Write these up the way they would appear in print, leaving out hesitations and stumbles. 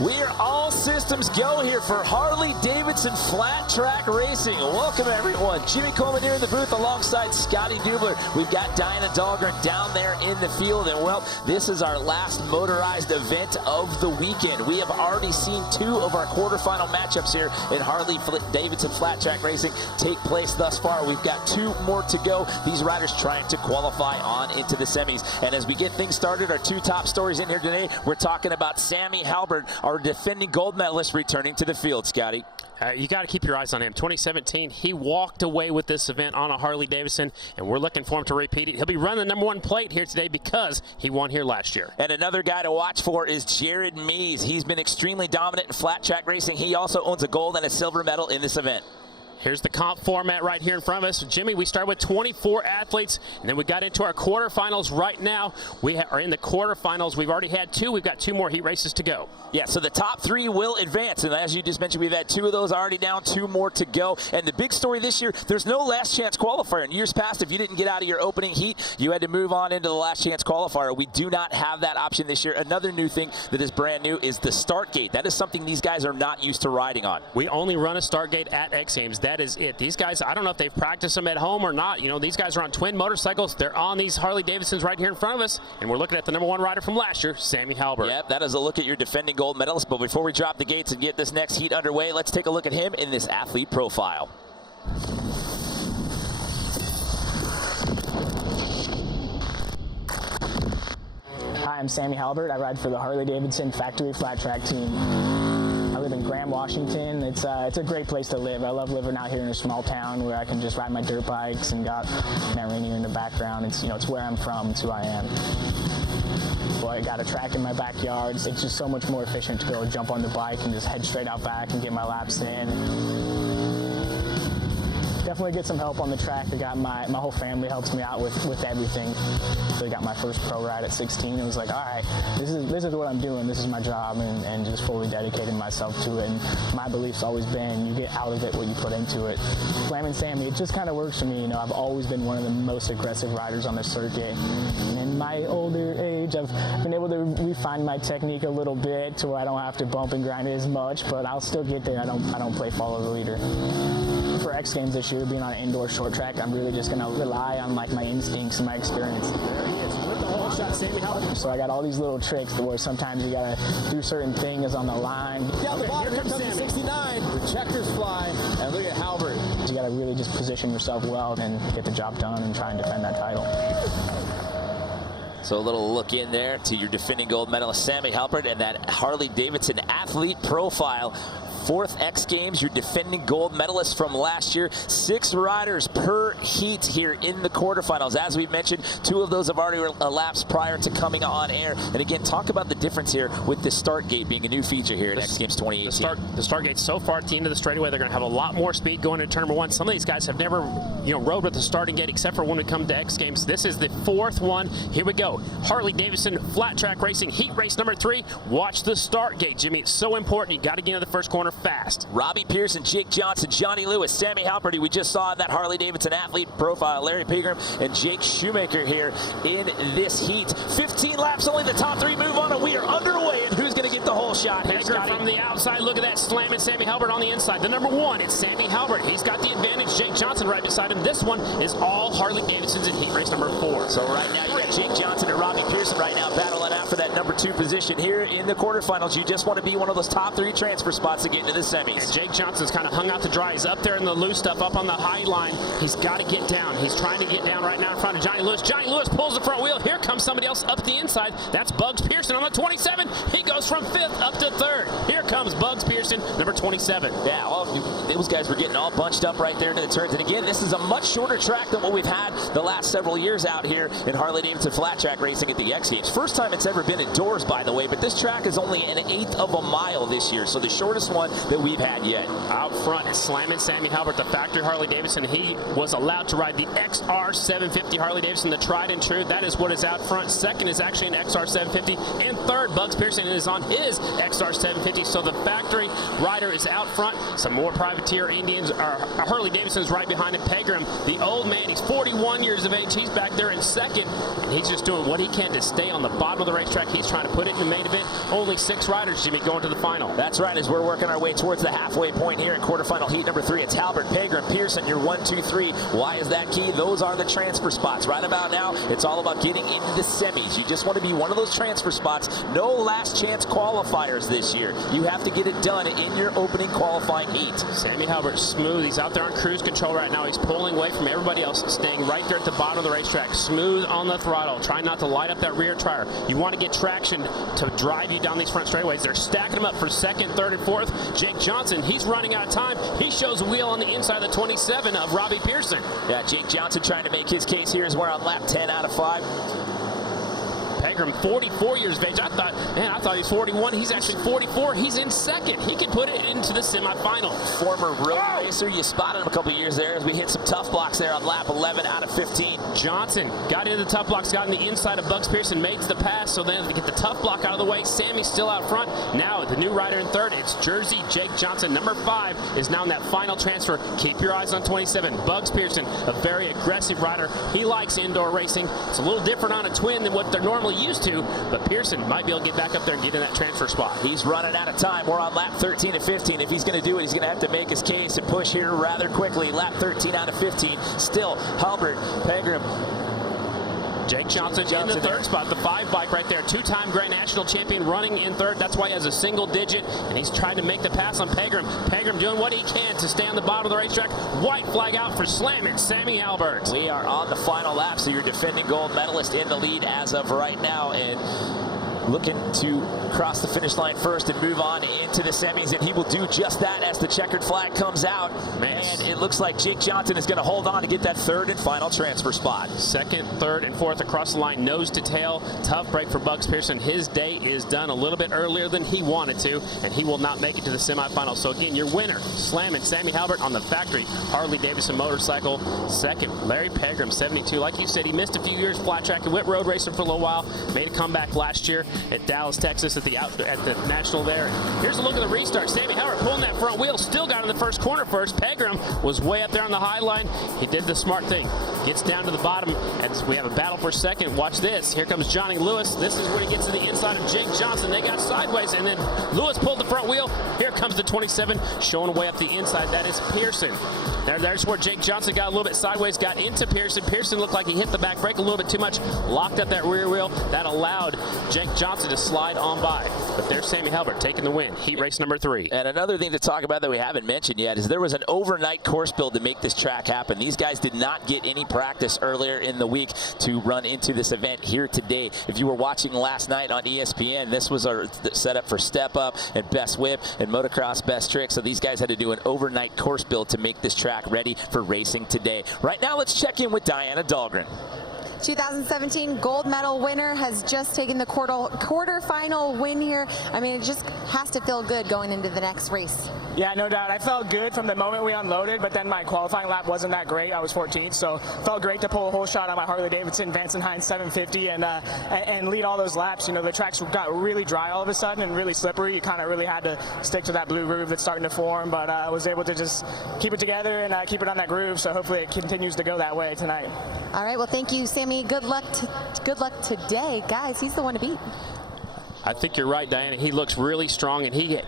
We are all systems go here for Harley-Davidson Flat Track Racing. Welcome, everyone. Jimmy Coleman here in the booth alongside Scotty Dubler. We've got Diana Dahlgren down there in the field. And, well, this is our last motorized event of the weekend. We have already seen two of our quarterfinal matchups here in Harley-Davidson Flat Track Racing take place thus far. We've got two more to go. These riders trying to qualify on into the semis. And as we get things started, our two top stories in here today, we're talking about Sammy Halbert, our defending gold medalist, returning to the field. Scotty. You got to keep your eyes on him. 2017, he walked away with this event on a Harley-Davidson, and we're looking for him to repeat it. He'll be running the #1 plate here today because he won here last year. And another guy to watch for is Jared Mees. He's been extremely dominant in flat track racing. He also owns a gold and a silver medal in this event. Here's the comp format right here in front of us. Jimmy, we started with 24 athletes, and then we got into our quarterfinals right now. We are in the quarterfinals. We've already had two. We've got two more heat races to go. Yeah, so the top three will advance, and as you just mentioned, we've had two of those already down, two more to go. And the big story this year, there's no last chance qualifier. In years past, if you didn't get out of your opening heat, you had to move on into the last chance qualifier. We do not have that option this year. Another new thing that is brand new is the start gate. That is something these guys are not used to riding on. We only run a start gate at X Games. That is it. These guys, I don't know if they've practiced them at home or not. You know, these guys are on twin motorcycles. They're on these Harley-Davidsons right here in front of us, and we're looking at the #1 rider from last year, Sammy Halbert. Yep, that is a look at your defending gold medalist. But before we drop the gates and get this next heat underway, let's take a look at him in this athlete profile. Hi, I'm Sammy Halbert. I ride for the Harley-Davidson Factory Flat Track team. I live in Graham, Washington. It's a great place to live. I love living out here in a small town where I can just ride my dirt bikes and got Mount Rainier in the background. It's where I'm from. It's who I am. Well, I got a track in my backyard. It's just so much more efficient to go jump on the bike and just head straight out back and get my laps in. Definitely get some help on the track. I got my whole family helps me out with everything. So I got my first pro ride at 16. It was like, all right, this is what I'm doing. This is my job, and just fully dedicated myself to it. And my belief's always been, you get out of it what you put into it. Slamming Sammy, it just kind of works for me. You know, I've always been one of the most aggressive riders on the circuit. And in my older age, I've been able to refine my technique a little bit to where I don't have to bump and grind it as much, but I'll still get there. I don't play follow the leader. For X Games this year, being on an indoor short track, I'm really just going to rely on like my instincts and my experience. There he is with the whole shot, Sammy Hubbard. So I got all these little tricks where sometimes you got to do certain things on the line. Down the bottom, here comes the 69. The checkers fly, and look at Halbert. You got to really just position yourself well and get the job done and try and defend that title. So a little look in there to your defending gold medalist, Sammy Halbert, and that Harley-Davidson athlete profile. 4th X Games, your defending gold medalist from last year. 6 riders per heat here in the quarterfinals. As we've mentioned, 2 of those have already elapsed prior to coming on air. And again, talk about the difference here with the start gate being a new feature here at X Games 2018. The start gate so far at the end of the straightaway, they're going to have a lot more speed going into turn #1. Some of these guys have never, rode with the starting gate except for when we come to X Games. This is the 4th one. Here we go. Harley-Davidson Flat Track Racing Heat Race #3. Watch the start gate, Jimmy. It's so important. You got to get into the first corner fast. Robbie Pearson, Jake Johnson, Johnny Lewis, Sammy Halbert, who we just saw in that Harley-Davidson athlete profile, Larry Pegram, and Jake Shoemaker here in this heat. 15 laps, only the top 3 move on, and we are underway. And who's going to get the whole shot here, Scotty? From the outside, look at that slamming Sammy Halbert on the inside. The #1, it's Sammy Halbert. He's got the advantage. Jake Johnson right beside him. This one is all Harley-Davidsons in heat race #4. So right now you got Jake Johnson and Robbie Pearson right now battling out for that #2 position here in the quarterfinals. You just want to be one of those top 3 transfer spots to get into the semis. And Jake Johnson's kind of hung out to dry. He's up there in the loose stuff, up on the high line. He's got to get down. He's trying to get down right now in front of Johnny Lewis. Johnny Lewis pulls the front wheel. Here comes somebody else up the inside. That's Bugs Pearson on the 27. He goes from 5th up to 3rd. Here comes Bugs Pearson, number 27. Yeah, well, those guys were getting all bunched up right there into the turns. And again, this is a much shorter track than what we've had the last several years out here in Harley-Davidson Flat Track Racing at the X Games. First time it's ever been indoors, by the way, but this track is only 1/8 of a mile this year, so the shortest one that we've had yet. Out front is slamming Sammy Halbert, the factory Harley-Davidson. He was allowed to ride the XR 750 Harley-Davidson, the tried and true. That is what is out front. Second is actually an XR 750. And third, Bugs Pearson is on his XR 750. So the factory rider is out front. Some more privateer Indians, or Harley-Davidson's right behind him. Pegram, the old man, he's 41 years of age. He's back there in second. And he's just doing what he can to stay on the bottom of the race. racetrack. He's trying to put it in the main event. Only 6 riders, Jimmy, going to the final. That's right, as we're working our way towards the halfway point here in quarterfinal heat number 3. It's Halbert, Pegram, Pearson, your 1, 2, 3. Why is that key? Those are the transfer spots. Right about now, it's all about getting into the semis. You just want to be one of those transfer spots. No last chance qualifiers this year. You have to get it done in your opening qualifying heat. Sammy Halbert, smooth. He's out there on cruise control right now. He's pulling away from everybody else, staying right there at the bottom of the racetrack. Smooth on the throttle, trying not to light up that rear tire. You want to get traction to drive you down these front straightaways. They're stacking them up for 2nd, 3rd, and 4th. Jake Johnson, he's running out of time. He shows a wheel on the inside of the 27 of Robbie Pearson. Yeah, Jake Johnson trying to make his case here as we're on lap 10 out of 5. Pegram, 44 years of age. I thought he was 41. He's actually 44. He's in 2nd. He can put it into the semifinal. Former road racer. You spotted him a couple years there as we hit some tough blocks there on lap 11 out of 15. Johnson got into the tough blocks, got on the inside of Bugs Pearson, made the pass, so then to get the tough block out of the way. Sammy's still out front. Now the new rider in 3rd, it's Jersey Jake Johnson. Number 5 is now in that final transfer. Keep your eyes on 27. Bugs Pearson, a very aggressive rider. He likes indoor racing. It's a little different on a twin than what they're normally used to, but Pearson might be able to get back up there and get in that transfer spot. He's running out of time. We're on lap 13 and 15. If he's going to do it, he's going to have to make his case and push here rather quickly. Lap 13 out of 15. Still, Halbert, Pegram, Jake Johnson in the 3rd spot, the 5 bike right there. 2-time Grand National champion running in 3rd. That's why he has a single digit, and he's trying to make the pass on Pegram. Pegram doing what he can to stay on the bottom of the racetrack. White flag out for slamming Sammy Halbert. We are on the final lap, so your defending gold medalist in the lead as of right now, and looking to cross the finish line first and move on into the semis, and he will do just that as the checkered flag comes out. And it looks like Jake Johnson is going to hold on to get that 3rd and final transfer spot. 2nd, 3rd, and 4th across the line, nose to tail. Tough break for Bugs Pearson. His day is done a little bit earlier than he wanted to, and he will not make it to the semifinals. So again, your winner, slamming Sammy Halbert on the factory Harley-Davidson motorcycle. 2nd, Larry Pegram, 72. Like you said, he missed a few years flat track and went road racing for a little while. Made a comeback last year at Dallas, Texas at the National there. Here's a look at the restart. Sammy Halbert pulling that front wheel, still got in the first corner first. Pegram was way up there on the high line. He did the smart thing. Gets down to the bottom, and we have a battle for 2nd. Watch this. Here comes Johnny Lewis. This is where he gets to the inside of Jake Johnson. They got sideways, and then Lewis pulled the front wheel. Here comes the 27, showing way up the inside. That is Pearson. There's where Jake Johnson got a little bit sideways, got into Pearson. Pearson looked like he hit the back brake a little bit too much, locked up that rear wheel. That allowed Jake Johnson to slide on by. But there's Sammy Halbert taking the win. Heat race number 3. And another thing to talk about that we haven't mentioned yet is there was an overnight course build to make this track happen. These guys did not get any practice earlier in the week to run into this event here today. If you were watching last night on ESPN, this was our setup for Step Up and Best Whip and Motocross Best Trick. So these guys had to do an overnight course build to make this track ready for racing today. Right now, let's check in with Diana Dahlgren. 2017 gold medal winner has just taken the quarterfinal win here. I mean, it just has to feel good going into the next race. Yeah, no doubt. I felt good from the moment we unloaded, but then my qualifying lap wasn't that great. I was 14th, so felt great to pull a whole shot on my Harley-Davidson Vance & Hines 750 and lead all those laps. You know, the tracks got really dry all of a sudden and really slippery. You kind of really had to stick to that blue groove that's starting to form, but I was able to just keep it together and keep it on that groove, so hopefully it continues to go that way tonight. All right, well, thank you, Sammy. Good luck today. Guys, he's the one to beat. I think you're right, Diana. He looks really strong, and he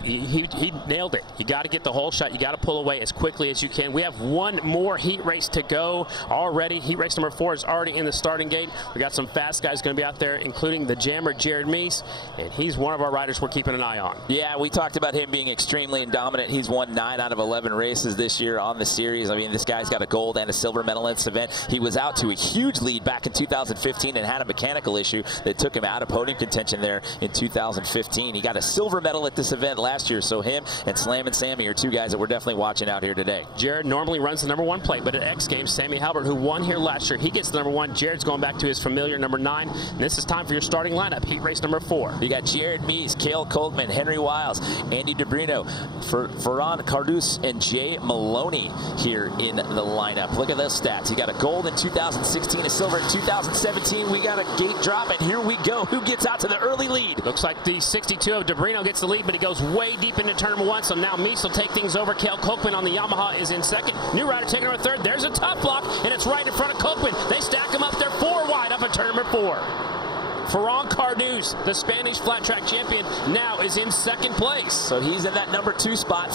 nailed it. You got to get the whole shot. You got to pull away as quickly as you can. We have one more heat race to go already. Heat race number 4 is already in the starting gate. We got some fast guys going to be out there, including the jammer, Jared Meese, and he's one of our riders we're keeping an eye on. Yeah, we talked about him being extremely dominant. He's won 9 out of 11 races this year on the series. I mean, this guy's got a gold and a silver medal in this event. He was out to a huge lead back in 2015 and had a mechanical issue that took him out of podium contention there in 2015. He got a silver medal at this event last year, so him and Slammin' Sammy are 2 guys that we're definitely watching out here today. Jared normally runs the number 1 plate, but at X Games, Sammy Halbert, who won here last year, he gets the number 1. Jared's going back to his familiar number 9, and this is time for your starting lineup, heat race number 4. You got Jared Meese, Cale Coltman, Henry Wiles, Andy DeBrino, Ferran Cardus, and Jay Maloney here in the lineup. Look at those stats. He got a gold in 2016, a silver in 2017. We got a gate drop, and here we go. Who gets out to the early lead? Looks like the 62 of DeBrino gets the lead, but he goes way deep into turn number 1, so now Meese will take things over. Cale Coltman on the Yamaha is in 2nd. New rider taking over 3rd. There's a tough block, and it's right in front of Coltman. They stack him up there 4 wide up at turn number 4. Ferran Carduz, the Spanish flat track champion, now is in second place. So he's in that number 2 spot,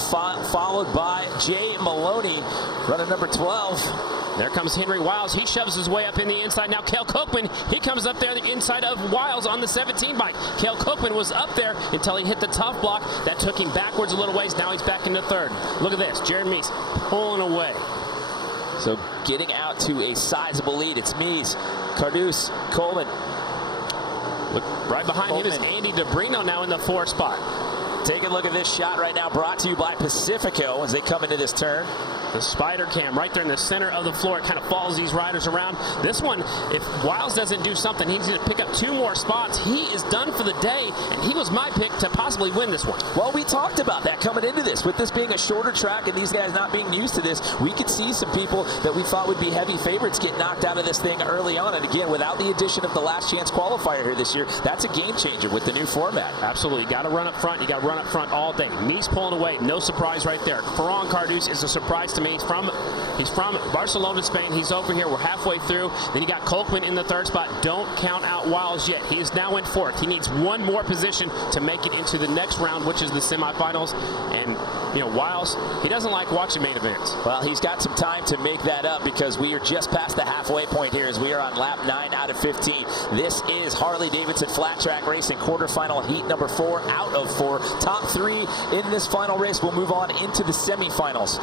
followed by Jay Maloney, running number 12. There comes Henry Wiles. He shoves his way up in the inside. Now Cale Kochman, he comes up there the inside of Wiles on the 17 bike. Cale Kochman was up there until he hit the tough block. That took him backwards a little ways. Now he's back into third. Look at this. Jared Meese pulling away. So getting out to a sizable lead. It's Meese, Carduz, Coleman. Look, right behind him is Andy DeBrino now in the 4 spot. Take a look at this shot right now, brought to you by Pacifico as they come into this turn. The spider cam right there in the center of the floor. It kind of follows these riders around. This one, if Wiles doesn't do something, he needs to pick up 2 more spots. He is done for the day, and he was my pick to possibly win this one. Well, we talked about that coming into this. With this being a shorter track and these guys not being used to this, we could see some people that we thought would be heavy favorites get knocked out of this thing early on. And again, without the addition of the last chance qualifier here this year, that's a game changer with the new format. Absolutely. You got to run up front. You got to run up front all day. Meese pulling away. No surprise right there. Ferran Carduz is a surprise to me. He's from Barcelona, Spain. He's over here. We're halfway through. Then you got Kochman in the 3rd spot. Don't count out Wiles yet. He is now in 4th. He needs 1 more position to make it into the next round, which is the semifinals. And, you know, Wiles, he doesn't like watching main events. Well, he's got some time to make that up because we are just past the halfway point here as we are on lap 9 out of 15. This is Harley-Davidson Flat Track Racing quarterfinal heat number 4 out of 4. Top 3 in this final race will move on into the semifinals.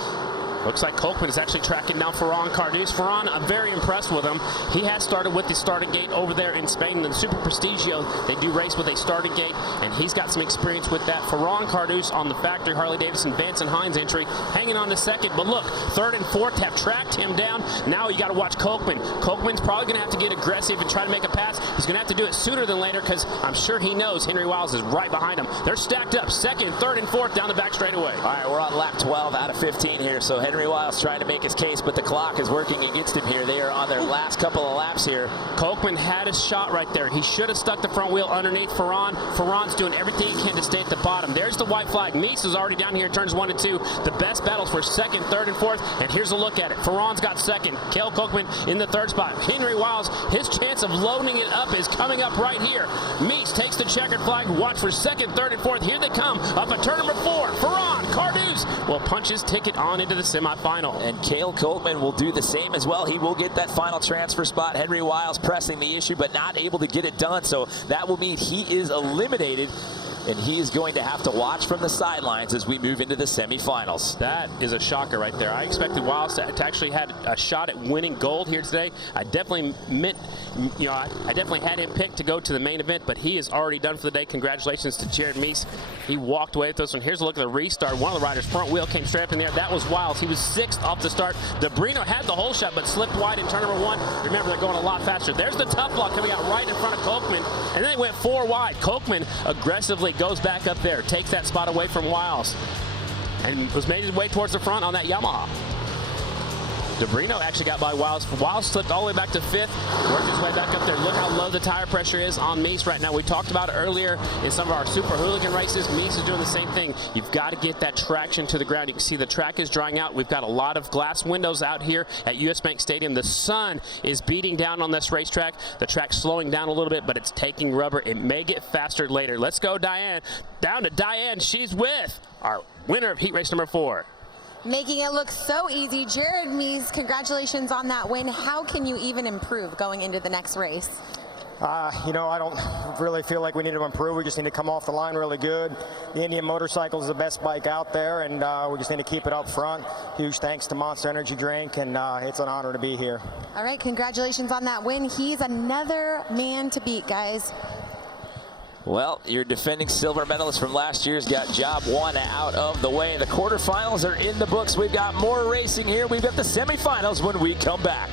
Looks like Kochman is actually tracking down Ferran Carduz. Ferran, I'm very impressed with him. He has started with the starting gate over there in Spain. In the Super Prestigio, they do race with a starting gate, and he's got some experience with that. Ferran Carduz on the factory Harley-Davidson Vance and Hines entry, hanging on to 2nd. But look, 3rd and 4th have tracked him down. Now you got to watch Kochman. Kochman's probably going to have to get aggressive and try to make a pass. He's going to have to do it sooner than later because I'm sure he knows Henry Wiles is right behind him. They're stacked up 2nd, 3rd, and 4th down the back straightaway. All right, we're on lap 12 out of 15 here, so Henry Wiles trying to make his case, but the clock is working against him here. They are on their last couple of laps here. Kochman had a shot right there. He should have stuck the front wheel underneath Ferran. Ferran's doing everything he can to stay at the bottom. There's the white flag. Meese is already down here in turns 1 and 2. The best battles for 2nd, 3rd, and 4th, and here's a look at it. Ferran's got 2nd. Cale Kochman in the 3rd spot. Henry Wiles, his chance of loading it up is coming up right here. Meese takes the checkered flag. Watch for 2nd, 3rd, and 4th. Here they come up at turn number 4. Ferran Carduz will punch his ticket on into the semifinal. And Cale Kochman will do the same as well. He will get that final transfer spot. Henry Wiles pressing the issue, but not able to get it done. So that will mean he is eliminated, and he is going to have to watch from the sidelines as we move into the semifinals. That is a shocker right there. I expected Wiles to actually had a shot at winning gold here today. I definitely I definitely had him picked to go to the main event, but he is already done for the day. Congratulations to Jared Meese. He walked away with this one. Here's a look at the restart. One of the riders' front wheel came straight up in the air. That was Wiles. He was 6th off the start. DeBrino had the whole shot, but slipped wide in turn number 1. Remember, they're going a lot faster. There's the tough block coming out right in front of Kochman, and then they went 4 wide. Kochman aggressively goes back up there, takes that spot away from Wiles, and was made his way towards the front on that Yamaha. DeBrino actually got by Wiles. Wiles slipped all the way back to 5th, worked his way back up there. Look how low the tire pressure is on Meese right now. We talked about it earlier in some of our Super Hooligan races. Meese is doing the same thing. You've got to get that traction to the ground. You can see the track is drying out. We've got a lot of glass windows out here at US Bank Stadium. The sun is beating down on this racetrack. The track's slowing down a little bit, but it's taking rubber. It may get faster later. Let's go, Diane. Down to Diane. She's with our winner of heat race number 4. Making it look so easy. Jared Meese, congratulations on that win. How can you even improve going into the next race? I don't really feel like we need to improve. We just need to come off the line really good. The Indian Motorcycle is the best bike out there, and we just need to keep it up front. Huge thanks to Monster Energy Drink, and it's an honor to be here. All right, congratulations on that win. He's another man to beat, guys. Well, your defending silver medalist from last year's got job 1 out of the way. The quarterfinals are in the books. We've got more racing here. We've got the semifinals when we come back.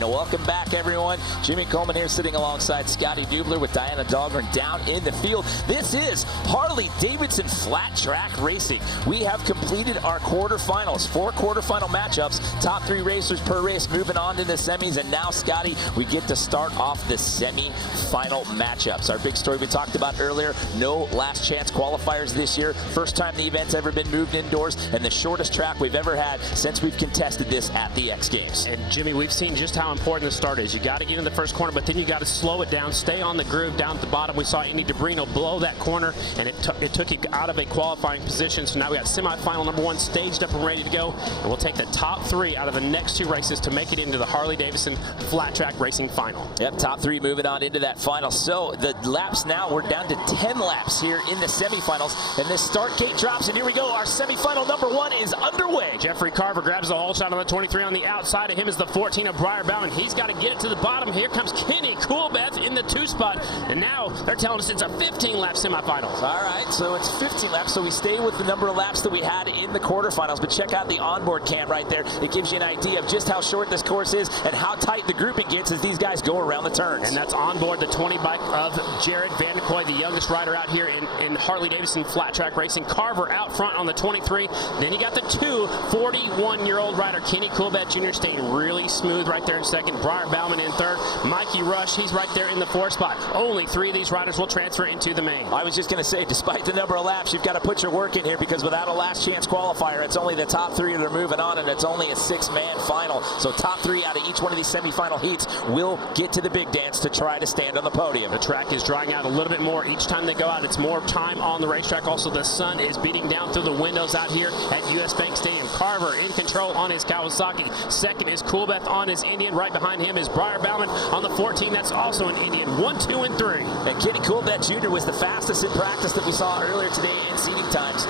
Welcome back, everyone. Jimmy Coleman here sitting alongside Scotty Dubler with Diana Dahlgren down in the field. This is Harley-Davidson Flat Track Racing. We have completed our quarterfinals, 4 quarterfinal matchups, top 3 racers per race moving on to the semis, and now, Scotty, we get to start off the semi-final matchups. Our big story we talked about earlier, no last chance qualifiers this year. First time the event's ever been moved indoors, and the shortest track we've ever had since we've contested this at the X Games. And Jimmy, we've seen just how how important the start is. You got to get in the first corner, but then you got to slow it down, stay on the groove down at the bottom. We saw Indy DeBrino blow that corner, and it took you out of a qualifying position. So now we got semifinal number 1 staged up and ready to go, and we'll take the top 3 out of the next 2 races to make it into the Harley-Davidson flat track racing final. Yep, top 3 moving on into that final. So the laps now, we're down to 10 laps here in the semifinals, and this start gate drops, and here we go. Our semifinal number 1 is underway. Jeffery Carver grabs the hole shot on the 23. On the outside of him is the 14 of Briar Bauman. He's got to get it to the bottom. Here comes Kenny Coolbeth in the 2 spot, and now they're telling us it's a 15-lap semifinals. All right, so it's 15 laps, so we stay with the number of laps that we had in the quarterfinals, but check out the onboard cam right there. It gives you an idea of just how short this course is and how tight the grouping gets as these guys go around the turns. And that's on board the 20 bike of Jared Vanderkoy, the youngest rider out here in Harley-Davidson flat track racing. Carver out front on the 23. Then you got the 2 41-year-old rider, Kenny Coolbeth Jr. staying really smooth right there in second. Briar Bauman in third. Mikey Rush, he's right there in the 4 spot. Only 3 of these riders will transfer into the main. I was just going to say, despite the number of laps, you've got to put your work in here, because without a last chance qualifier, it's only the top 3 that are moving on, and it's only a 6-man final. So top 3 out of each one of these semifinal heats will get to the big dance to try to stand on the podium. The track is drying out a little bit more each time they go out. It's more time on the racetrack. Also, the sun is beating down through the windows out here at US Bank Stadium. Carver in control on his Kawasaki. Second is Coolbeth on his Indian. Right behind him is Briar Bauman on the 14. That's also an Indian. 1, 2, and 3. And Kenny Coolbeth Jr. was the fastest in practice that we saw earlier today in seating times.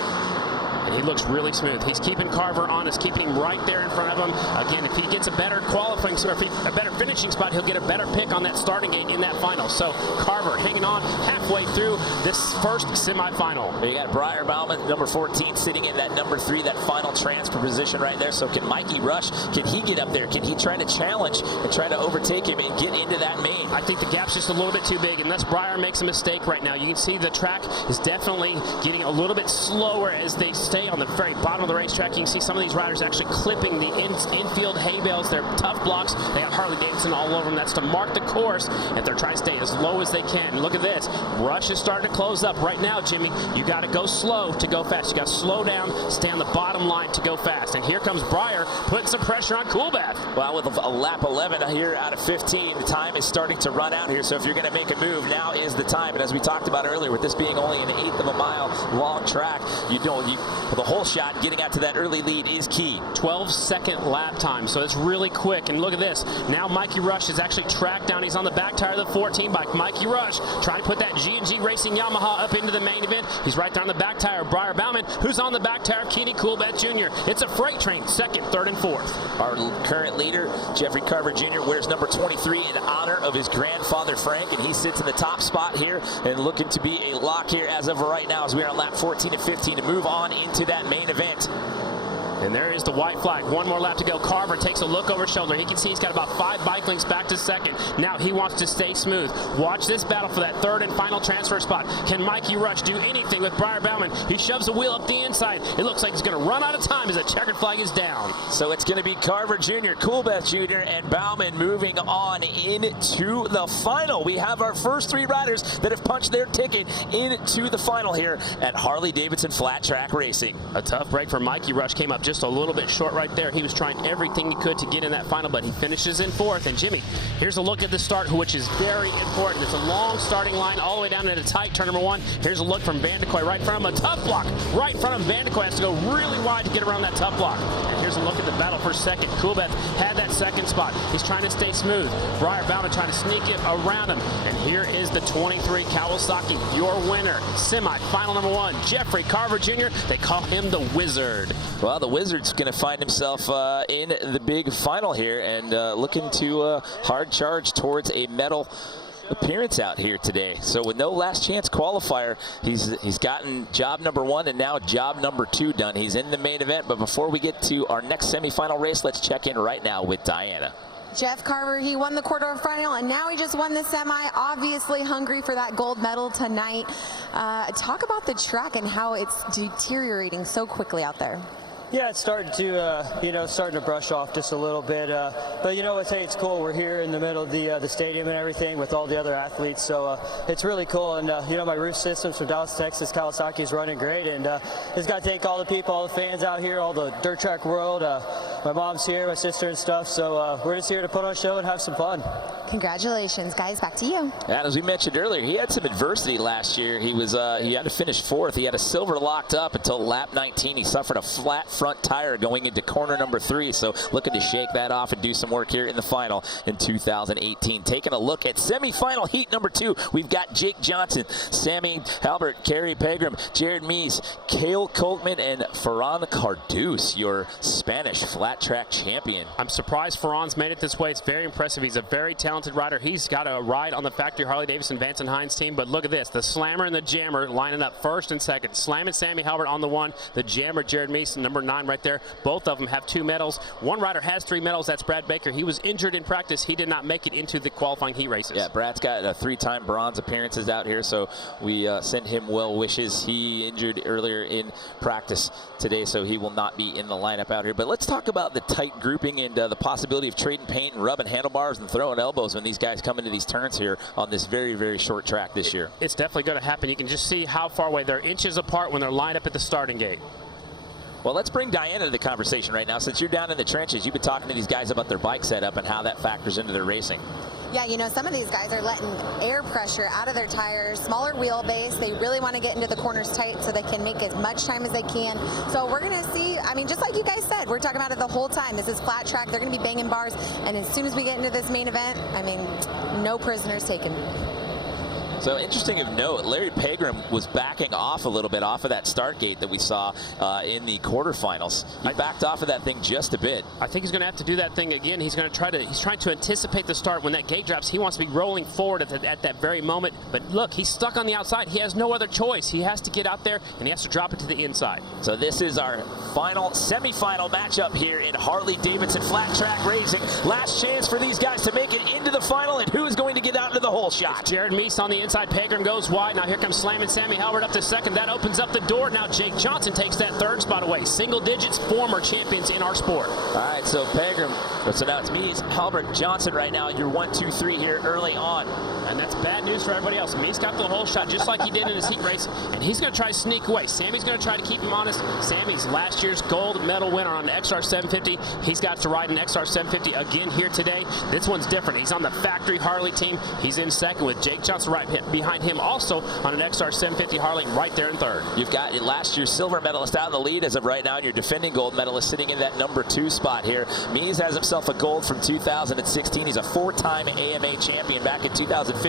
And he looks really smooth. He's keeping Carver honest, keeping him right there in front of him. Again, if he gets a better qualifying, or a better finishing spot, he'll get a better pick on that starting gate in that final. So Carver hanging on halfway through this first semifinal. You got Briar Bauman, number 14, sitting in that number 3, that final transfer position right there. So can Mikey Rush, can he get up there? Can he try to challenge and try to overtake him and get into that main? I think the gap's just a little bit too big, unless Briar makes a mistake right now. You can see the track is definitely getting a little bit slower as they stay on the very bottom of the racetrack. You can see some of these riders actually clipping the infield hay bales. They're tough blocks. They got Harley-Davidson all over them. That's to mark the course, and they're trying to stay as low as they can. Look at this. Rush is starting to close up right now, Jimmy. You got to go slow to go fast. You got to slow down, stay on the bottom line to go fast. And here comes Briar putting some pressure on Coolbeth. Well, with a lap 11 here out of 15, the time is starting to run out here. So if you're going to make a move, now is the time. And as we talked about earlier, with this being only an 1/8 of a mile long track, the whole shot getting out to that early lead is key. 12-second lap time, so it's really quick. And look at this. Now Mikey Rush is actually tracked down. He's on the back tire of the 14 bike. Mikey Rush trying to put that G&G Racing Yamaha up into the main event. He's right there on the back tire of Briar Bauman, who's on the back tire of Kenny Coolbeth Jr. It's a freight train, second, third, and fourth. Our current leader, Jeffery Carver Jr., wears number 23 in honor of his grandfather, Frank, and he sits in the top spot here and looking to be a lock here as of right now, as we are on lap 14 and 15 to move on into that main event. And there is the white flag. One more lap to go. Carver takes a look over his shoulder. He can see he's got about 5 bike lengths back to second. Now he wants to stay smooth. Watch this battle for that third and final transfer spot. Can Mikey Rush do anything with Briar Bauman? He shoves the wheel up the inside. It looks like he's going to run out of time as the checkered flag is down. So it's going to be Carver Jr., Coolbeth Jr., and Bauman moving on into the final. We have our first 3 riders that have punched their ticket into the final here at Harley-Davidson Flat Track Racing. A tough break for Mikey Rush. Came up just a little bit short right there. He was trying everything he could to get in that final, but he finishes in 4th. And Jimmy, here's a look at the start, which is very important. It's a long starting line all the way down into tight turn number 1. Here's a look from Vanderkoy right in front of him. A tough block right in front of him. Vanderkoy has to go really wide to get around that tough block. And here's a look at the battle for second. Coolbeth had that second spot. He's trying to stay smooth. Briar Bauman trying to sneak it around him. And here is the 23 Kawasaki, your winner. Semi-final number 1, Jeffery Carver Jr. They call him the Wizard. Well, the Wizard's going to find himself in the big final here and looking to hard charge towards a medal appearance out here today. So with no last chance qualifier, he's gotten job number 1 and now job number 2 done. He's in the main event, but before we get to our next semifinal race, let's check in right now with Diana. Jeff Carver, he won the quarterfinal, and now he just won the semi. Obviously hungry for that gold medal tonight. Talk about the track and how it's deteriorating so quickly out there. Yeah, it's starting to, starting to brush off just a little bit. But you know what? Hey, it's cool. We're here in the middle of the stadium and everything with all the other athletes, so it's really cool. And my roof systems from Dallas, Texas, Kawasaki is running great, and just got to thank all the people, all the fans out here, all the dirt track world. my mom's here, my sister and stuff. So we're just here to put on a show and have some fun. Congratulations, guys. Back to you. And as we mentioned earlier, he had some adversity last year. He was he had to finish 4th. He had a silver locked up until lap 19. He suffered a flat front tire going into corner number 3. So looking to shake that off and do some work here in the final in 2018. Taking a look at semifinal heat number 2. We've got Jake Johnson, Sammy Halbert, Kerry Pegram, Jared Mees, Cale Coltman, and Ferran Cardus, your Spanish flat track champion. I'm surprised Ferran's made it this way. It's very impressive. He's a very talented rider. He's got a ride on the factory Harley-Davidson Vance and Hines team, but look at this. The Slammer and the Jammer lining up 1st and 2nd. Slamming Sammy Halbert on the 1. The Jammer, Jared Mees, number 9 right there. Both of them have 2 medals. One rider has 3 medals. That's Brad Baker. He was injured in practice. He did not make it into the qualifying heat races. Yeah, Brad's got 3-time bronze appearances out here, so we send him well wishes. He injured earlier in practice today, so he will not be in the lineup out here. But let's talk about the tight grouping and the possibility of trading paint and rubbing handlebars and throwing elbows when these guys come into these turns here on this very, very short track this year. It's definitely going to happen. You can just see how far away they're inches apart when they're lined up at the starting gate. Well, let's bring Diana to the conversation right now. Since you're down in the trenches, you've been talking to these guys about their bike setup and how that factors into their racing. Yeah, you know, some of these guys are letting air pressure out of their tires, smaller wheelbase. They really want to get into the corners tight so they can make as much time as they can. So we're going to see, I mean, just like you guys said, we're talking about it the whole time. This is flat track. They're going to be banging bars. And as soon as we get into this main event, I mean, no prisoners taken. So interesting of note, Larry Pegram was backing off a little bit off of that start gate that we saw in the quarterfinals. He backed off of that thing just a bit. I think he's going to have to do that thing again. He's trying to anticipate the start. When that gate drops, he wants to be rolling forward at that very moment. But look, he's stuck on the outside. He has no other choice. He has to get out there and he has to drop it to the inside. So this is our final semifinal matchup here in Harley-Davidson flat track racing. Last chance for these guys to make it into the final, and who is going to get out into the hole shot? It's Jared Mees on the inside. Pegram goes wide. Now here comes slamming Sammy Halbert up to 2nd. That opens up the door. Now Jake Johnson takes that 3rd spot away. Single digits, former champions in our sport. All right, so Pegram. So now it's Mees, Halbert, Johnson right now. You're 1, 2, 3 here early on. And that's bad news for everybody else. Mees got the whole shot just like he did in his heat race, and he's going to try to sneak away. Sammy's going to try to keep him honest. Sammy's last year's gold medal winner on the XR 750. He's got to ride an XR 750 again here today. This one's different. He's on the factory Harley team. He's in 2nd with Jake Johnson right behind him, also on an XR 750 Harley right there in 3rd. You've got last year's silver medalist out in the lead as of right now, and your defending gold medalist sitting in that number 2 spot here. Mees has himself a gold from 2016. He's a 4-time AMA champion back in 2015.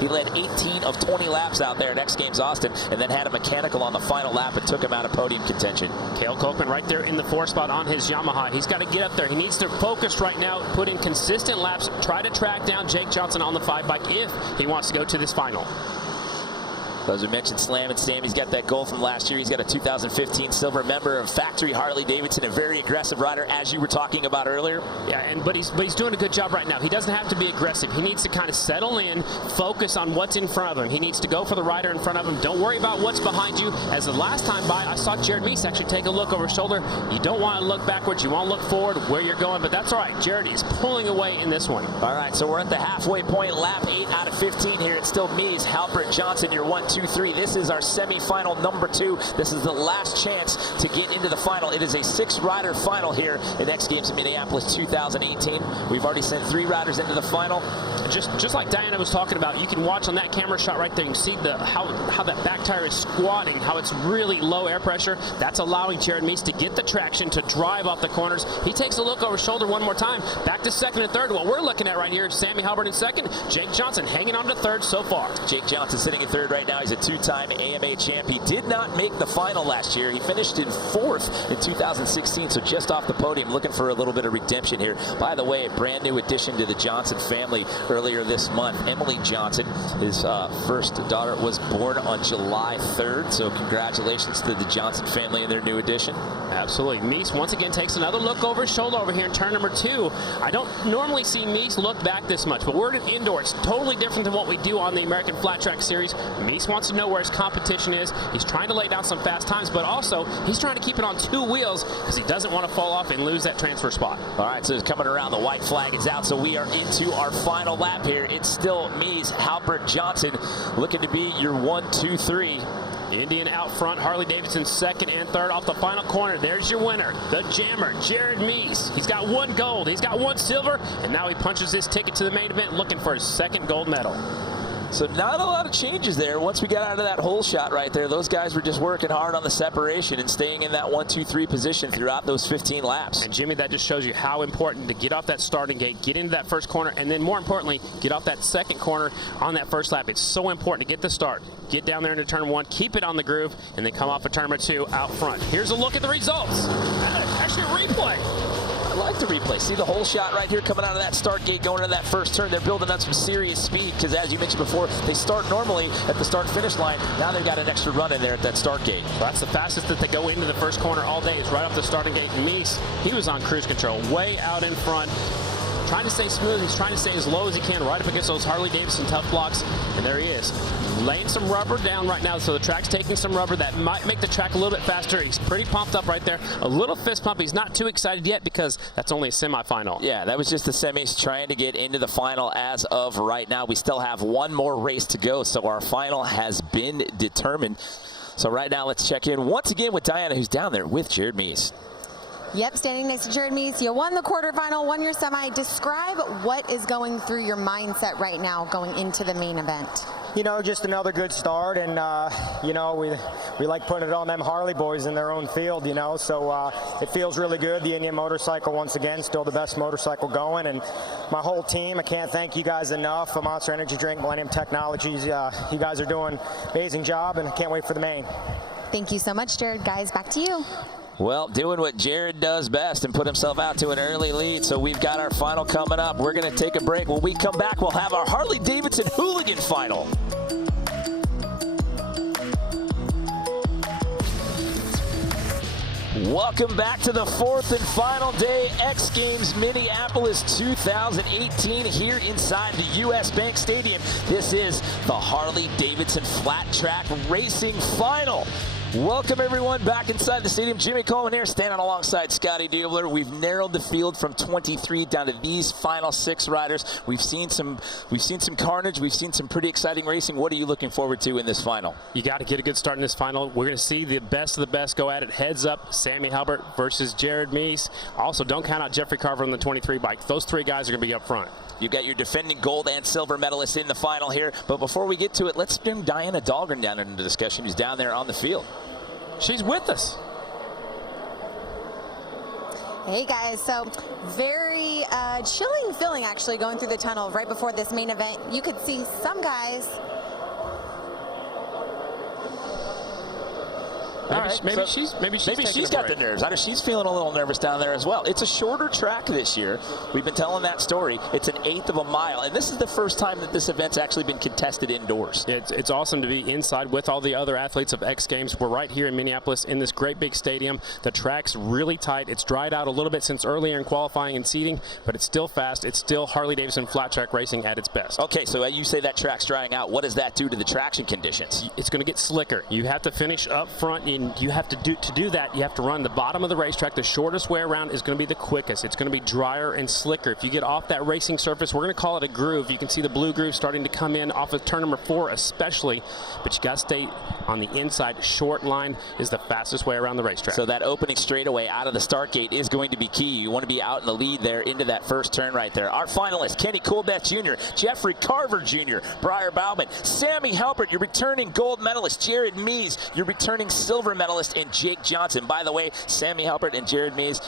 He led 18 of 20 laps out there at X Games Austin, and then had a mechanical on the final lap and took him out of podium contention. Cale Coltman right there in the 4th spot on his Yamaha. He's got to get up there. He needs to focus right now, put in consistent laps, try to track down Jake Johnson on the 5 bike if he wants to go to this final. As we mentioned, Slam and Sammy's got that gold from last year. He's got a 2015 silver, member of factory Harley-Davidson, a very aggressive rider, as you were talking about earlier. Yeah, but he's doing a good job right now. He doesn't have to be aggressive. He needs to kind of settle in, focus on what's in front of him. He needs to go for the rider in front of him. Don't worry about what's behind you. As the last time by, I saw Jared Mees actually take a look over his shoulder. You don't want to look backwards. You want to look forward where you're going, but that's all right. Jared is pulling away in this one. All right, so we're at the halfway point, lap 8 out of 15 here. It's still Mees, Halbert, Johnson, your 1, 2, 3. This is our semifinal number 2. This is the last chance to get into the final. It is a 6-rider final here at X Games Minneapolis 2018. We've already sent 3 riders into the final. Just like Diana was talking about, you can watch on that camera shot right there. You can see how that back tire is squatting, how it's really low air pressure. That's allowing Jared Mees to get the traction to drive off the corners. He takes a look over his shoulder one more time. Back to 2nd and 3rd. What we're looking at right here is Sammy Hubbard in 2nd. Jake Johnson hanging on to 3rd so far. Jake Johnson sitting in 3rd right now. He's a 2-time AMA champ. He did not make the final last year. He finished in 4th in 2016, so just off the podium, looking for a little bit of redemption here. By the way, a brand new addition to the Johnson family earlier this month. Emily Johnson, his first daughter, was born on July 3rd, so congratulations to the Johnson family and their new addition. Absolutely. Mees once again takes another look over his shoulder over here in turn number 2. I don't normally see Mees look back this much, but we're in indoor. It's totally different than what we do on the American Flat Track Series. Mees wants to know where his competition is. He's trying to lay down some fast times, but also he's trying to keep it on 2 wheels because he doesn't want to fall off and lose that transfer spot. All right, so it's coming around. The white flag is out, so we are into our final lap here. It's still Mees, Halbert, Johnson looking to be your 1, 2, 3. Indian out front, Harley-Davidson second and third off the final corner. There's your winner, the jammer, Jared Meese. He's got 1 gold, he's got 1 silver, and now he punches his ticket to the main event looking for his 2nd gold medal. So not a lot of changes there. Once we got out of that hole shot right there, those guys were just working hard on the separation and staying in that 1, 2, 3 position throughout those 15 laps. And Jimmy, that just shows you how important to get off that starting gate, get into that first corner, and then more importantly, get off that 2nd corner on that first lap. It's so important to get the start, get down there into turn 1, keep it on the groove, and then come off of turn number 2 out front. Here's a look at the results. Actually, a replay. I like the replay. See the hole shot right here coming out of that start gate, going into that first turn. They're building up some serious speed because, as you mentioned before, they start normally at the start-finish line. Now they've got an extra run in there at that start gate. Well, that's the fastest that they go into the first corner all day is right off the starting gate. Meese, he was on cruise control, way out in front, trying to stay smooth. He's trying to stay as low as he can right up against those Harley-Davidson tough blocks, and there he is. Laying some rubber down right now, so the track's taking some rubber. That might make the track a little bit faster. He's pretty pumped up right there. A little fist pump. He's not too excited yet because that's only a semifinal. Yeah, that was just the semis trying to get into the final as of right now. We still have 1 more race to go, so our final has been determined. So right now, let's check in once again with Diana, who's down there with Jared Meese. Yep, standing next to Jared Meese. You won the quarterfinal, won your semi. Describe what is going through your mindset right now going into the main event. You know, just another good start, and you know, we like putting it on them Harley boys in their own field, you know, so it feels really good. The Indian motorcycle, once again, still the best motorcycle going, and my whole team, I can't thank you guys enough. Monster Energy Drink, Millennium Technologies, you guys are doing an amazing job, and I can't wait for the main. Thank you so much, Jared. Guys, back to you. Well, doing what Jared does best and put himself out to an early lead. So we've got our final coming up. We're going to take a break. When we come back, we'll have our Harley-Davidson Hooligan final. Welcome back to the 4th and final day, X Games Minneapolis 2018 here inside the U.S. Bank Stadium. This is the Harley-Davidson Flat Track Racing Final. Welcome everyone back inside the stadium. Jimmy Coleman here, standing alongside Scotty Dubler. We've narrowed the field from 23 down to these final 6 riders. We've seen some carnage. We've seen some pretty exciting racing. What are you looking forward to in this final? You got to get a good start in this final. We're going to see the best of the best go at it. Heads up, Sammy Halbert versus Jared Meese. Also, don't count out Jeffery Carver on the 23 bike. Those 3 guys are going to be up front. You've got your defending gold and silver medalists in the final here. But before we get to it, let's bring Diana Dahlgren down into the discussion, who's down there on the field. She's with us. Hey guys, so very chilling feeling actually going through the tunnel right before this main event. You could see some guys. Maybe she's got the nerves. I know she's feeling a little nervous down there as well. It's a shorter track this year. We've been telling that story. It's an 1/8 of a mile, and this is the first time that this event's actually been contested indoors. It's awesome to be inside with all the other athletes of X Games. We're right here in Minneapolis in this great big stadium. The track's really tight. It's dried out a little bit since earlier in qualifying and seeding, but it's still fast. It's still Harley-Davidson flat track racing at its best. Okay, so you say that track's drying out. What does that do to the traction conditions? It's going to get slicker. You have to finish up front, and you have to do that, you have to run the bottom of the racetrack. The shortest way around is going to be the quickest. It's going to be drier and slicker. If you get off that racing surface, we're going to call it a groove. You can see the blue groove starting to come in off of turn number 4 especially, but you got to stay on the inside. Short line is the fastest way around the racetrack. So that opening straightaway out of the start gate is going to be key. You want to be out in the lead there into that first turn right there. Our finalists, Kenny Coolbeth Jr., Jeffery Carver Jr., Briar Bauman, Sammy Halbert, your returning gold medalist, Jared Meese, your returning silver medalist, and Jake Johnson. By the way, Sammy Halbert and Jared Meese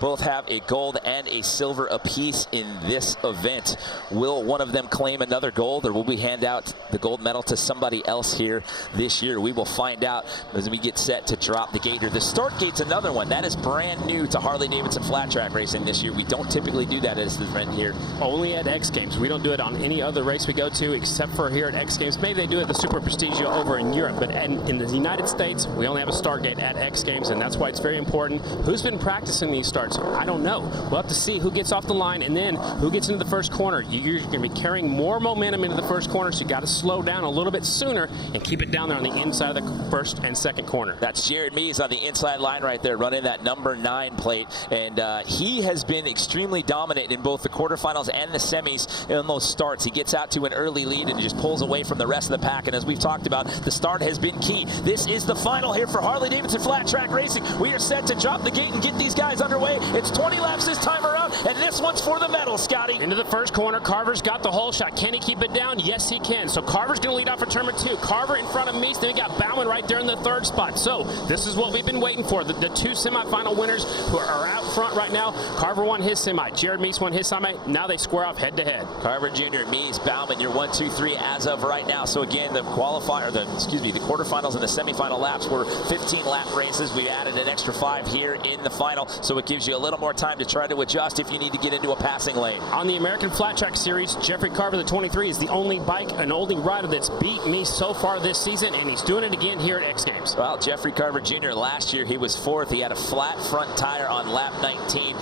both have a gold and a silver apiece in this event. Will one of them claim another gold, or will we hand out the gold medal to somebody else here this year? We will find out as we get set to drop the gate here. The start gate's another one. That is brand new to Harley-Davidson flat track racing this year. We don't typically do that as the event here. Only at X Games. We don't do it on any other race we go to except for here at X Games. Maybe they do it at the Super Prestigio over in Europe, but in the United States, we only have a start gate at X Games, and that's why it's very important. Who's been practicing these start corners? I don't know. We'll have to see who gets off the line and then who gets into the first corner. You're going to be carrying more momentum into the first corner, so you got to slow down a little bit sooner and keep it down there on the inside of the first and second corner. That's Jared Mees on the inside line right there, running that number 9 plate, and he has been extremely dominant in both the quarterfinals and the semis in those starts. He gets out to an early lead and just pulls away from the rest of the pack, and as we've talked about, the start has been key. This is the final here for Harley-Davidson Flat Track Racing. We are set to drop the gate and get these guys underway. It's 20 laps this time around, and this one's for the medal, Scotty. Into the first corner, Carver's got the hole shot. Can he keep it down? Yes, he can. So Carver's going to lead off for turn number 2. Carver in front of Meese, then we got Bauman right there in the third spot. So this is what we've been waiting for. The 2 semifinal winners who are out front right now. Carver won his semi. Jared Meese won his semi. Now they square off head to head. Carver Jr., Meese, Bauman, you're 1, 2, 3 as of right now. So again, the quarterfinals and the semifinal laps were 15 lap races. We added an extra 5 here in the final, so it gives you a little more time to try to adjust if you need to get into a passing lane. On the American Flat Track Series, Jeffery Carver, the 23, is the only rider that's beat me so far this season, and he's doing it again here at X Games. Well, Jeffery Carver Jr., last year he was 4th. He had a flat front tire on lap 19.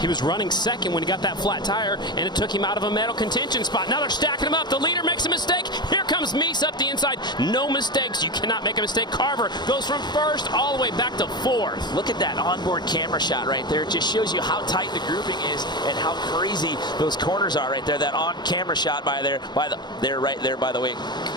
He was running second when he got that flat tire, and it took him out of a medal contention spot. Now they're stacking him up. The leader makes a mistake. Here comes Meese up the inside. No mistakes. You cannot make a mistake. Carver goes from first all the way back to 4th. Look at that onboard camera shot right there. It just shows you how tight the grouping is and how crazy those corners are right there. That on-camera shot right there, by the way,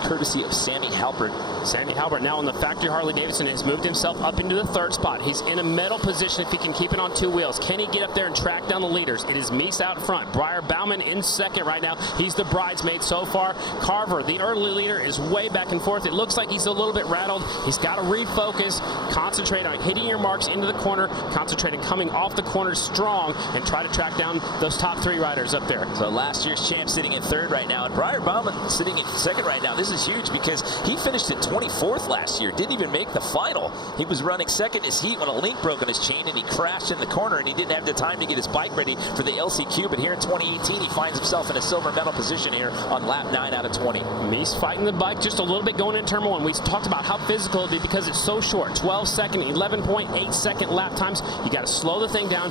courtesy of Sammy Halbert. Sammy Halbert now on the factory Harley-Davidson has moved himself up into the third spot. He's in a medal position if he can keep it on 2 wheels. Can he get up there and track down the leaders? It is Meese out front. Briar Bauman in second right now. He's the bridesmaid so far. Carver, the early leader, is way back and forth. It looks like he's a little bit rattled. He's got to refocus, concentrate on hitting your marks into the corner, concentrate on coming off the corner strong, and try to track down those top 3 riders up there. So last year's champ sitting in 3rd right now, and Briar Bauman sitting in 2nd right now. This is huge because he finished at 24th last year, didn't even make the final. He was running 2nd in his heat when a link broke on his chain and he crashed in the corner, and he didn't have the time to get his bike ready for the LCQ, but here in 2018 he finds himself in a silver medal position here on lap 9 out of 20. Meese fighting the bike just a little bit going into turn 1. We talked about how physical it'd be because it's so short. 12-second, 11.8-second lap times. You got to slow the thing down,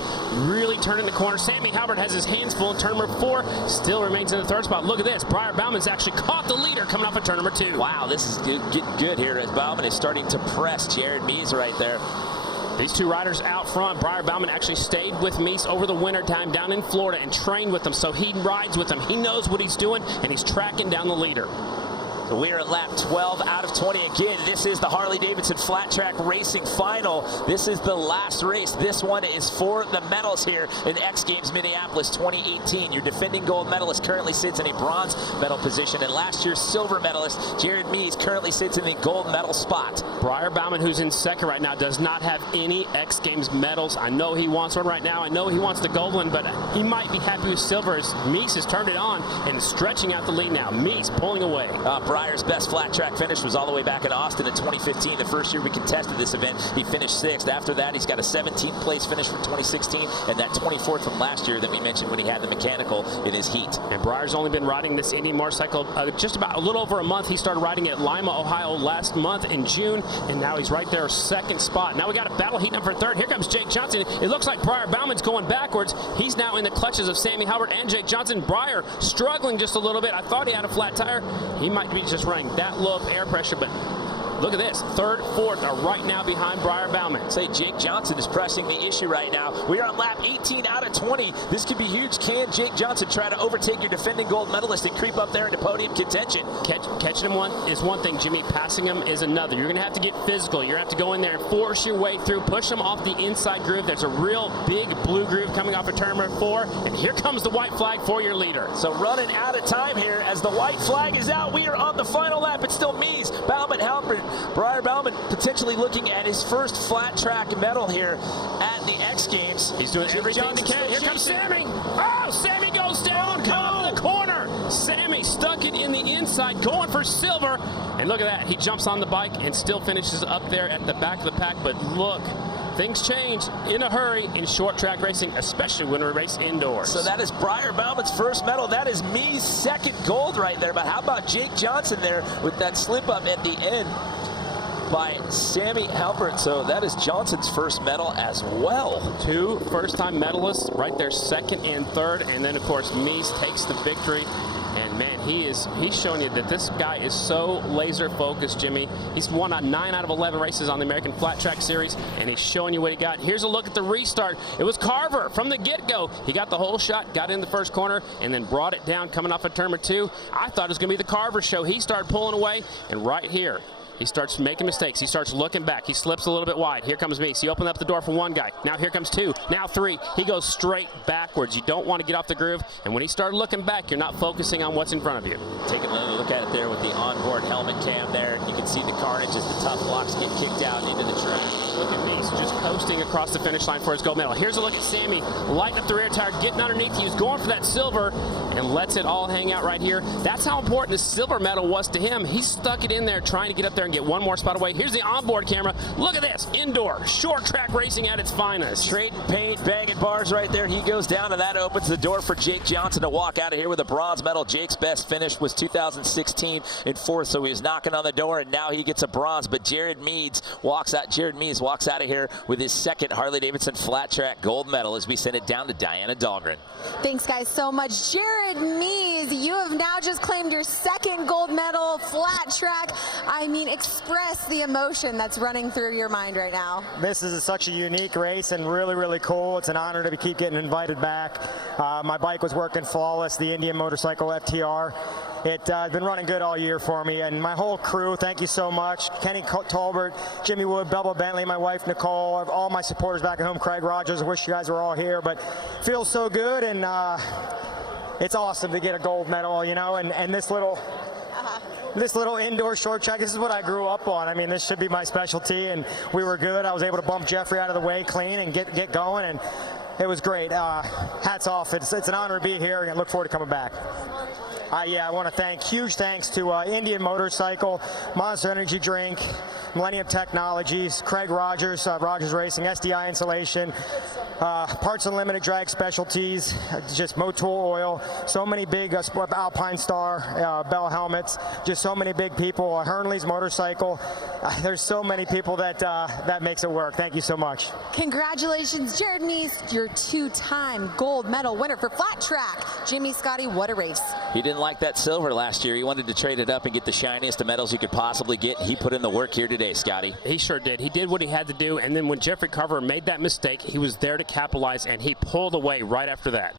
really turn in the corner. Sammy Hubbard has his hands full in turn number 4, still remains in the 3rd spot. Look at this. Briar Bauman's actually caught the leader coming off of turn number 2. Wow, this is getting good here as Bauman is starting to press Jared Meese right there. These 2 riders out front. Briar Bauman actually stayed with Meese over the winter time down in Florida and trained with him, so he rides with him. He knows what he's doing, and he's tracking down the leader. So we are at lap 12 out of 20. Again, this is the Harley-Davidson Flat Track Racing Final. This is the last race. This one is for the medals here in X Games Minneapolis 2018. Your defending gold medalist currently sits in a bronze medal position, and last year's silver medalist, Jared Meese, currently sits in the gold medal spot. Briar Bauman, who's in 2nd right now, does not have any X Games medals. I know he wants one right now. I know he wants the gold one, but he might be happy with silver as Meese has turned it on and is stretching out the lead now. Meese pulling away. Breyer's best flat track finish was all the way back in Austin in 2015. The first year we contested this event, he finished 6th. After that, he's got a 17th place finish from 2016 and that 24th from last year that we mentioned when he had the mechanical in his heat. And Breyer's only been riding this Indy motorcycle just about a little over a month. He started riding at Lima, Ohio last month in June, and now he's right there, 2nd spot. Now we got a battle heating up for 3rd. Here comes Jake Johnson. It looks like Briar Bauman's going backwards. He's now in the clutches of Sammy Hubbard and Jake Johnson. Briar struggling just a little bit. I thought he had a flat tire. He might be just running that low of air pressure, but look at this. 3rd, 4th are right now behind Briar Bauman. Say Jake Johnson is pressing the issue right now. We are on lap 18 out of 20. This could be huge. Can Jake Johnson try to overtake your defending gold medalist and creep up there into podium contention? Catching him is one thing, Jimmy. Passing him is another. You're going to have to get physical. You're going to have to go in there and force your way through, push him off the inside groove. There's a real big blue groove coming off of turn number 4, and here comes the white flag for your leader. So running out of time here as the white flag is out. We are on the final lap. It's still Meese, Bauman, Halbert, Briar Bauman potentially looking at his first flat track medal here at the X Games. He's doing everything he can. Here comes Sammy. Oh, Sammy goes down, coming up the corner. Sammy stuck it in the inside, going for silver. And look at that. He jumps on the bike and still finishes up there at the back of the pack. But look, things change in a hurry in short track racing, especially when we race indoors. So that is Briar Bauman's first medal. That is Mee's second gold right there. But how about Jake Johnson there with that slip up at the end? by Sammy Halbert. So that is Johnson's first medal as well. 2 first-time medalists right there, second and third. And then, of course, Mies takes the victory. And man, he's showing you that this guy is so laser focused, Jimmy. He's won 9 out of 11 races on the American Flat Track Series, and he's showing you what he got. Here's a look at the restart. It was Carver from the get-go. He got the whole shot, got in the first corner, and then brought it down coming off of turn number 2. I thought it was going to be the Carver show. He started pulling away, and right here, he starts making mistakes. He starts looking back. He slips a little bit wide. Here comes Mies. He opened up the door for one guy. Now here comes 2. Now 3. He goes straight backwards. You don't want to get off the groove. And when he started looking back, you're not focusing on what's in front of you. Taking a look at it there with the onboard helmet cam there. You can see the carnage as the tough blocks get kicked out into the track. Look at Mies just coasting across the finish line for his gold medal. Here's a look at Sammy lighting up the rear tire, getting underneath. He was going for that silver and lets it all hang out right here. That's how important the silver medal was to him. He stuck it in there trying to get up there and get one more spot away. Here's the onboard camera. Look at this. Indoor, short track racing at its finest. Straight paint, banging bars right there. He goes down, and that opens the door for Jake Johnson to walk out of here with a bronze medal. Jake's best finish was 2016 in 4th, so he was knocking on the door, and now he gets a bronze. But Jared Mies walks out of here with his second Harley-Davidson flat track gold medal as we send it down to Diana Dahlgren. Thanks, guys, so much. Jared Mies, you have now just claimed your second gold medal flat track. I mean, express the emotion that's running through your mind right now. This is such a unique race and really, really cool. It's an honor to keep getting invited back. My bike was working flawless, the Indian Motorcycle FTR. It's been running good all year for me, and my whole crew, thank you so much. Kenny Talbert, Jimmy Wood, Bubba Bentley, my wife Nicole, all my supporters back at home, Craig Rogers. I wish you guys were all here, but it feels so good, and it's awesome to get a gold medal, you know, and this little indoor short track, this is what I grew up on. I mean, this should be my specialty, and we were good. I was able to bump Jeffrey out of the way clean and get going, and it was great. Hats off. It's an honor to be here, and I look forward to coming back. I want to huge thanks to Indian Motorcycle, Monster Energy Drink, Millennium Technologies, Craig Rogers, Rogers Racing, SDI Insulation, Parts Unlimited Drag Specialties, just Motul Oil, so many big Alpine Star, Bell Helmets, just so many big people, Hernley's Motorcycle. There's so many people that makes it work. Thank you so much. Congratulations, Jared Mies, your 2-time gold medal winner for flat track. Jimmy, Scotty, what a race. He didn't like that silver last year. He wanted to trade it up and get the shiniest of medals he could possibly get. He put in the work here today, Scotty. He sure did. He did what he had to do, and then when Jeffery Carver made that mistake, he was there to capitalize, and he pulled away right after that.